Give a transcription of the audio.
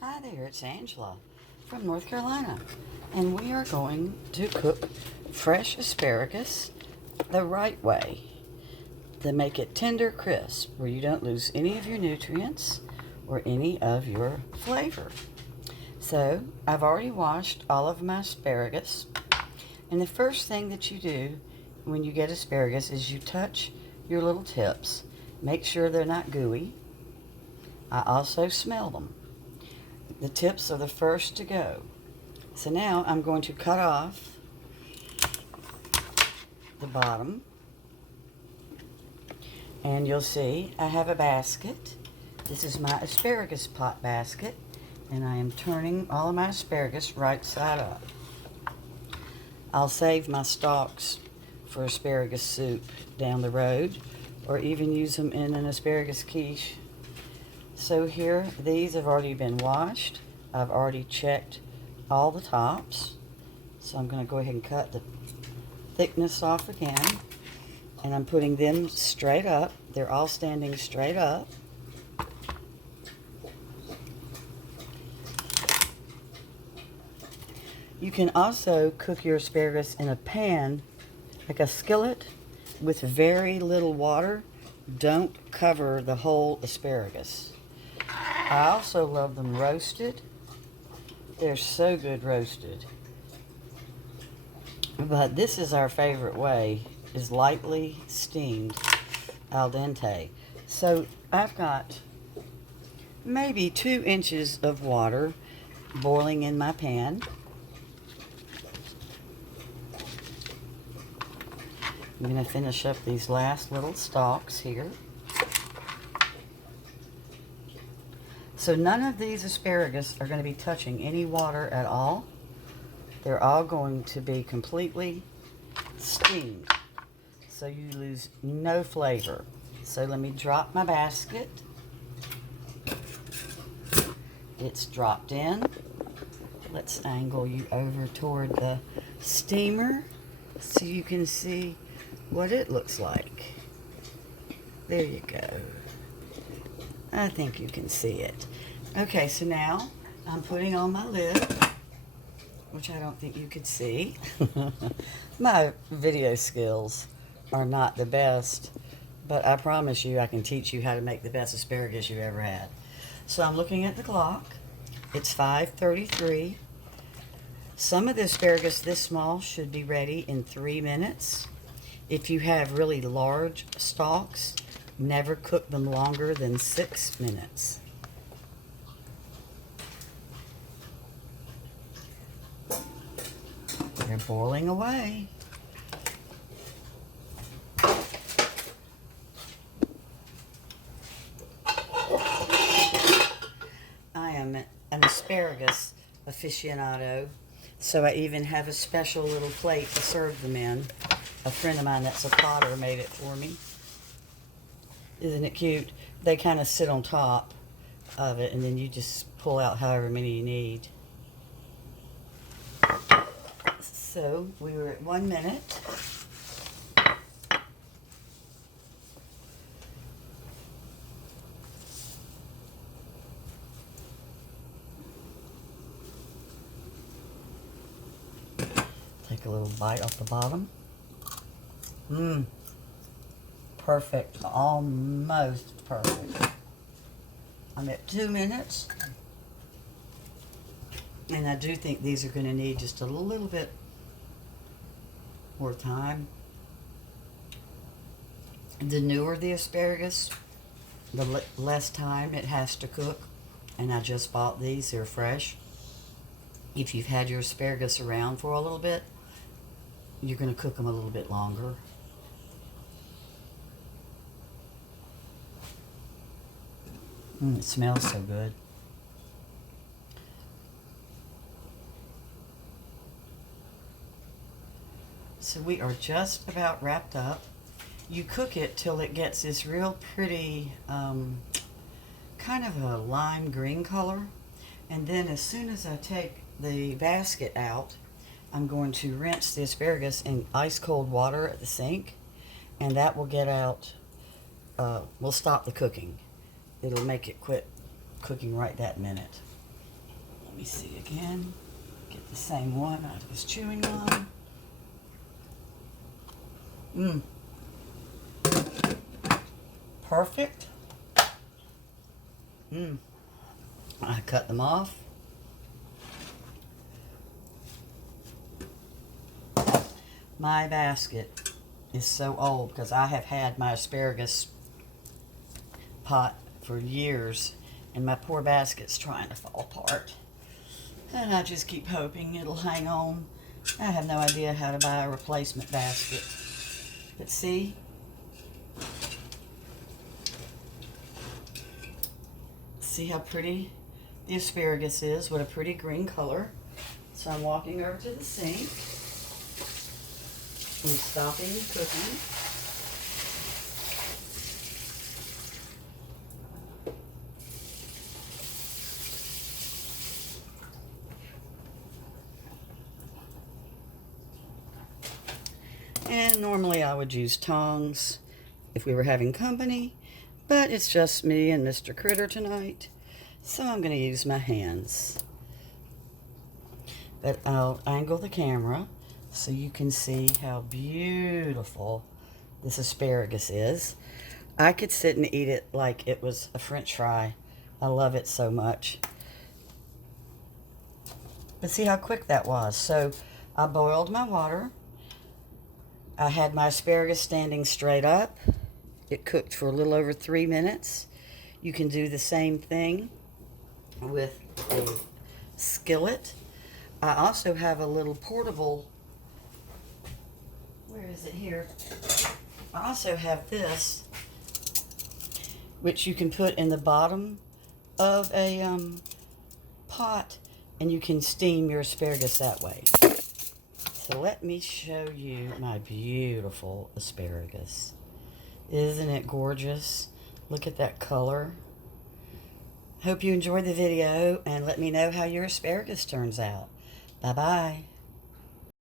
Hi there, it's Angela from North Carolina, and we are going to cook fresh asparagus the right way to make it tender crisp, where you don't lose any of your nutrients or any of your flavor. So, I've already washed all of my asparagus, and the first thing that you do when you get asparagus is you touch your little tips. Make sure they're not gooey. I also smell them. The tips are the first to go. So now I'm going to cut off the bottom. And you'll see I have a basket. This is my asparagus pot basket. And I am turning all of my asparagus right side up. I'll save my stalks for asparagus soup down the road, or even use them in an asparagus quiche. So here, these have already been washed. I've already checked all the tops. So I'm going to go ahead and cut the thickness off again. And I'm putting them straight up. They're all standing straight up. You can also cook your asparagus in a pan, like a skillet, with very little water. Don't cover the whole asparagus. I also love them roasted. They're so good roasted. But this is our favorite way, is lightly steamed al dente. So I've got maybe 2 inches of water boiling in my pan. I'm going to finish up these last little stalks here. So none of these asparagus are going to be touching any water at all. They're all going to be completely steamed, so you lose no flavor. So let me drop my basket. It's dropped in. Let's angle you over toward the steamer so you can see what it looks like. There you go. I think you can see it. Okay, so now I'm putting on my lid, which I don't think you could see. My video skills are not the best, but I promise you I can teach you how to make the best asparagus you ever had. So I'm looking at the clock. It's 5:33. Some of the asparagus this small should be ready in 3 minutes. If you have really large stalks, never cook them longer than 6 minutes. They're boiling away. I am an asparagus aficionado, so I even have a special little plate to serve them in. A friend of mine that's a potter made it for me. Isn't it cute? They kind of sit on top of it, and then you just pull out however many you need. So we were at 1 minute. Take a little bite off the bottom. Perfect. Almost perfect. I'm at 2 minutes. And I do think these are going to need just a little bit more time. The newer the asparagus, the less time it has to cook. And I just bought these. They're fresh. If you've had your asparagus around for a little bit, you're going to cook them a little bit longer. It smells so good. So we are just about wrapped up. You cook it till it gets this real pretty, kind of a lime green color. And then as soon as I take the basket out, I'm going to rinse the asparagus in ice cold water at the sink. And that will get out, will stop the cooking. It'll make it quit cooking right that minute. me see again. Get the same one I was chewing on. Perfect. I cut them off. My basket is so old because I have had my asparagus pot for years, and my poor basket's trying to fall apart. And I just keep hoping it'll hang on. I have no idea how to buy a replacement basket. But see? See how pretty the asparagus is? What a pretty green color. So I'm walking over to the sink and stopping cooking. And normally I would use tongs if we were having company, but it's just me and Mr. Critter tonight, so I'm going to use my hands. But I'll angle the camera so you can see how beautiful this asparagus is. I could sit and eat it like it was a French fry. I love it so much. But see how quick that was. So I boiled my water. I had my asparagus standing straight up. It cooked for a little over 3 minutes. You can do the same thing with a skillet. I also have a little portable, where is it here? I also have this, which you can put in the bottom of a pot, and you can steam your asparagus that way. So let me show you my beautiful asparagus. Isn't it gorgeous? Look at that color. Hope you enjoyed the video, and let me know how your asparagus turns out. Bye-bye.